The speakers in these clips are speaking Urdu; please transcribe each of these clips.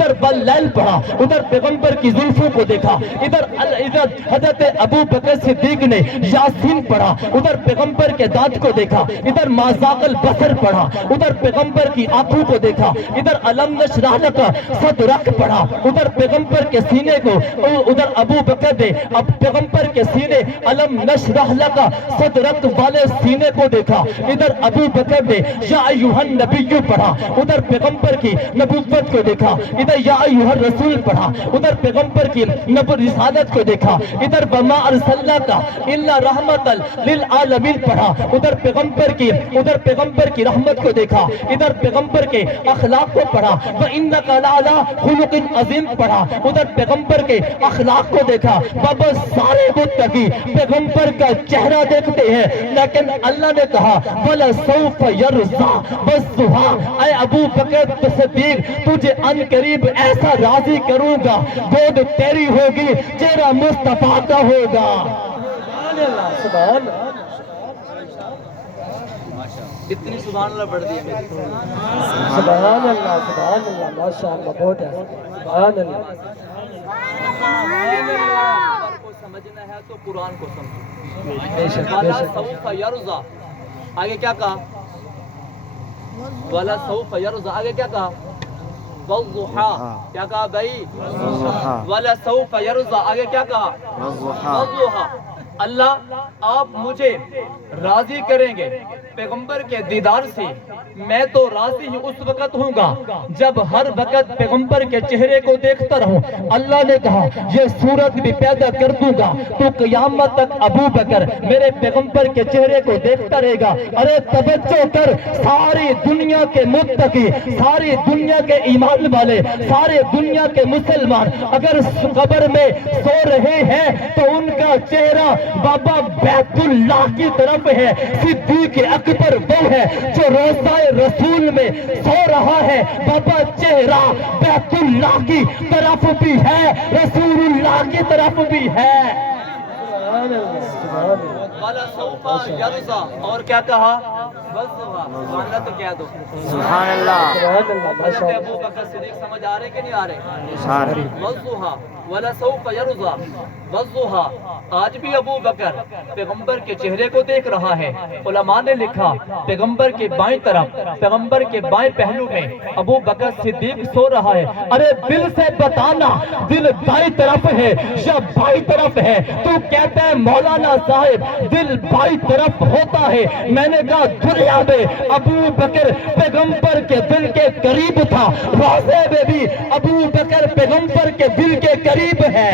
ادھر واللیل پڑھا، ادھر پیغمبر کی زلفوں کو دیکھا، ادھر حضرت ابو بکر صدیق نے یاسین پڑھا، ادھر پیغمبر کے دانت کو دیکھا، ادھر ما ذاق البصر پڑھا، ادھر پیغمبر کی آنکھوں کو دیکھا، ادھر علم نشرح لک صدرک پڑھا، ادھر پیغمبر کے سینے کو، ادھر ابو بکر نے اب پیغمبر کے سینے علم نشرح لک صدرک والے سینے کو دیکھا، ادھر ابو بکر نے یا ایھا النبی پڑھا، ادھر پیغمبر کی نبوت کو دیکھا، ادھر یا ایھا الرسول پڑھا، ادھر پیغمبر کی رسالت کو دیکھا، ادھر وما ارسلناک الا رحمۃ للعالمین پڑھا، ادھر پیغمبر کی رحمت کو دیکھا، ادھر پیغمبر کے اخلاق کو پڑھا، وَإِنَّكَ لَعَلَىٰ خُلُقٍ عَظِيمٍ پڑھا، ادھر پیغمبر کے اخلاق کو دیکھا۔ بابا سارے متقی پیغمبر کا چہرہ دیکھتے ہیں، لیکن اللہ نے کہا وَلَسَوْفَ يَرْضَىٰ وَالضُّحَىٰ، اے ابو بکر صدیق تجھے ان قریب ایسا راضی کروں گا، گود تیری ہوگی، چہرہ مصطفیٰ کا ہوگا۔ سبحان اللہ، اتنی سبحان اللہ پڑھ دی ہے۔ سبحان اللہ، سبحان اللہ، ماشاءاللہ، بہت ہے، سبحان اللہ۔ کو سمجھنا ہے تو قرآن کو سمجھو۔ بے شک، بے وَلَا شک۔ سَوْفَ يَرْضَىٰ، آگے کیا کہا؟ وَلَا سَوْفَ يَرْضَىٰ، آگے کیا کہا؟ وَالضُّحَىٰ، کیا کہا بھائی؟ وَلَا سَوْفَ يَرْضَىٰ، آگے کیا کہا؟ وَالضُّحَىٰ۔ اللہ آپ مجھے راضی کریں گے پیغمبر کے دیدار سے، میں تو راضی ہی اس وقت ہوں گا جب ہر وقت پیغمبر کے چہرے کو دیکھتا رہوں۔ اللہ نے کہا یہ صورت بھی پیدا کر دوں گا تو قیامت تک ابو بکر میرے پیغمبر کے چہرے کو دیکھتا رہے گا۔ ارے توجہ کر، ساری دنیا کے متقی، ساری دنیا کے ایمان والے، سارے دنیا کے مسلمان اگر قبر میں سو رہے ہیں تو ان کا چہرہ بابا بیت اللہ کی طرف ہے۔ صدیق اکبر وہ ہے جو روضہ رسول میں سو رہا ہے، بابا چہرہ بیت اللہ کی طرف بھی ہے، رسول اللہ کی طرف بھی ہے۔ وَلَا سَوْفَ يَرْضَىٰ، اور کیا کہا؟ وَالضُّحَىٰ، سبحان اللہ تو کہہ دو۔ سبحان اللہ، حضرت ابو بکر صدیق سمجھ آ رہے کہ نہیں آ رہے؟ وَالضُّحَىٰ وَلَا سَوْفَ يَرْضَىٰ وَالضُّحَىٰ، آج بھی ابو بکر پیغمبر کے چہرے کو دیکھ رہا ہے۔ علماء نے لکھا پیغمبر کے بائیں طرف، پیغمبر کے بائیں پہلو میں ابو بکر صدیق سو رہا ہے۔ ارے دل سے بتانا دل بائیں طرف ہے یا بائیں طرف ہے؟ تو کہتا ہے مولانا صاحب دل بائیں طرف ہوتا ہے۔ میں نے کہا دنیا میں ابو بکر پیغمبر کے دل کے قریب تھا، روضے میں بھی ابو بکر پیغمبر کے دل کے قریب ہے۔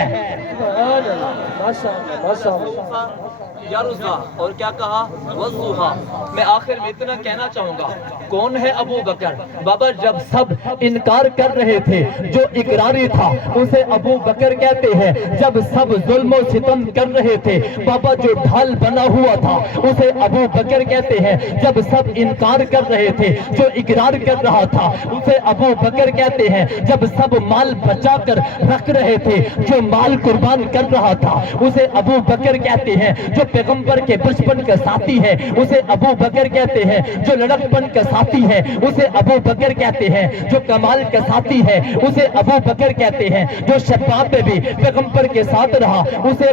یرضا، اور کیا کہا؟ وضحا۔ میں آخر میں اتنا کہنا چاہوں گا، کون ہے ابو بکر؟ بابا جب سب انکار کر رہے تھے، جو اقراری تھا اسے ابو بکر کہتے ہیں۔ جب سب ظلم و ستم کر رہے تھے، بابا جو ڈھال بنا ہوا تھا اسے ابو بکر کہتے ہیں۔ جب سب انکار کر رہے تھے، جو اقرار کر رہا تھا اسے ابو بکر کہتے ہیں۔ جب سب مال بچا کر رکھ رہے تھے، جو مال قربان کر رہا تھا اسے ابو بکر کہتے ہیں۔ جو پیغمبر کے بچپن کا ساتھی ہے اسے ابو بکر کہتے ہیں۔ جو لڑکپن کا ساتھی ہے اسے ابو بکر کہتے ہیں۔ جو کمال کا ساتھی ہے اسے ابو بکر کہتے ہیں۔ جو شباب میں بھی پیغمبر کے ساتھ رہا اسے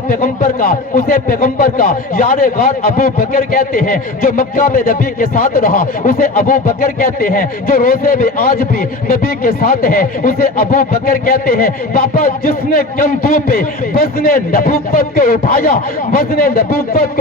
پیغمبر کا یار غار ابو بکر کہتے ہیں۔ جو مکہ میں نبی کے ساتھ رہا اسے ابو بکر کہتے ہیں۔ جو روزے میں آج بھی نبی کے ساتھ ہے اسے ابو بکر کہتے ہیں۔ بابا جس نے کندھوں پہ وزن نبوت کو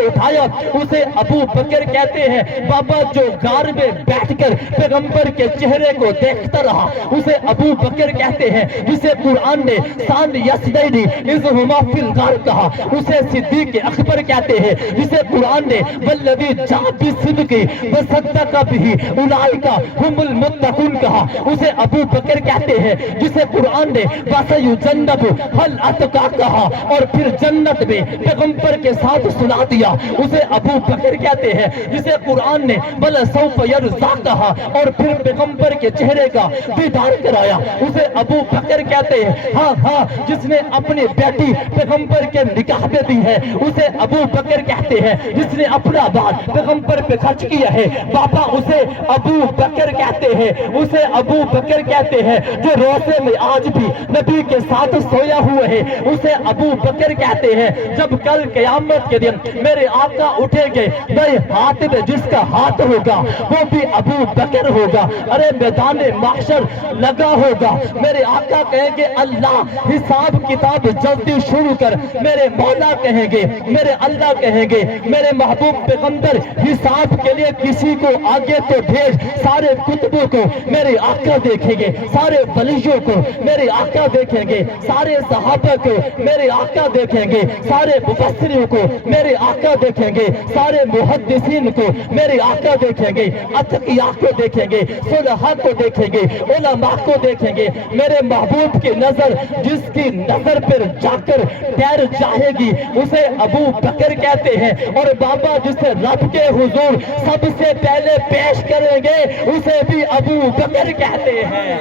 اٹھایا اسے ابو بکر کہتے ہیں۔ بابا جو غار میں بیٹھ کر پیغمبر کے چہرے کو دیکھتا رہا اسے ابو بکر کہتے ہیں۔ جسے قرآن نے سان یسدینی اذ ہما فی الغار کہا اسے صدیق اکبر کہتے ہیں۔ جسے قرآن نے والذی جاء بالصدق وصدق بہ اولئک هم المتقون کہا اسے ابو بکر کہتے ہیں۔ جسے قرآن نے وسیجنب الاتقی کہا اور پھر جنت میں پیغمبر کے ساتھ سلا دیا، اسے ابو بکر کہتے ہیں، جسے قرآن نے وَلَسَوْفَ يَرْضَىٰ کہا اور پھر پیغمبر کے چہرے کا دیدار کرایا، اسے ابو بکر کہتے ہیں۔ ہاں ہاں، جس نے اپنی بیٹی پیغمبر کے نکاح پہ دی ہے اسے ابو بکر کہتے ہیں، جس نے اپنا بال پیغمبر پہ خرچ کیا ہے بابا اسے ابو بکر کہتے ہیں، اسے ابو بکر کہتے ہیں۔ جو روزے میں آج بھی نبی کے ساتھ سویا ہوا ہے اسے ابو بکر کہتے ہیں۔ جب کل قیامت کے دن میرے آقا اٹھیں گے، نئے ہاتھ میں جس کا ہاتھ ہوگا وہ بھی ابو بکر ہوگا۔ ارے میدان محشر لگا ہوگا، میرے آقا کہیں گے اللہ حساب کتاب جلدی شروع کر، میرے مولا کہیں گے، میرے اللہ کہیں گے میرے محبوب پیغمبر حساب کے لیے کسی کو آگے تو بھیج۔ سارے کتبوں کو میرے آقا دیکھیں گے، سارے ولیوں کو میرے آقا دیکھیں گے، سارے صحابہ کو میرے آقا دیکھیں گے، سارے مفسرین کو میرے آقا دیکھیں گے، سارے محدثین کو میرے آقا دیکھیں گے، اتقیاء کو دیکھیں گے، صلحاء کو دیکھیں گے، علماء کو دیکھیں گے۔ میرے محبوب کی نظر جس کی نظر پر جا کر ٹھہر جائے گی اسے ابو بکر کہتے ہیں، اور بابا جسے رب کے حضور سب سے پہلے پیش کریں گے اسے بھی ابو بکر کہتے ہیں۔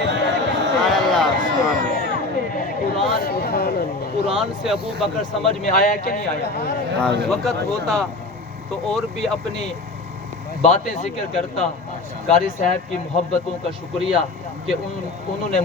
قرآن سے ابو بکر سمجھ میں آیا کہ نہیں آیا؟ وقت ہوتا تو اور بھی اپنی باتیں ذکر کرتا۔ قاری صاحب کی محبتوں کا شکریہ کہ انہوں نے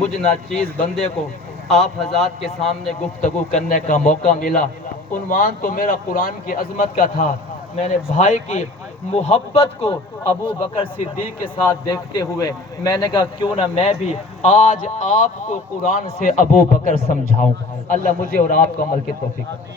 مجھ ناچیز بندے کو آپ حضرات کے سامنے گفتگو کرنے کا موقع ملا۔ عنوان تو میرا قرآن کی عظمت کا تھا، میں نے بھائی کی محبت کو ابو بکر صدیق کے ساتھ دیکھتے ہوئے میں نے کہا کیوں نہ میں بھی آج آپ کو قرآن سے ابو بکر سمجھاؤں۔ اللہ مجھے اور آپ کو عمل کی توفیق دے۔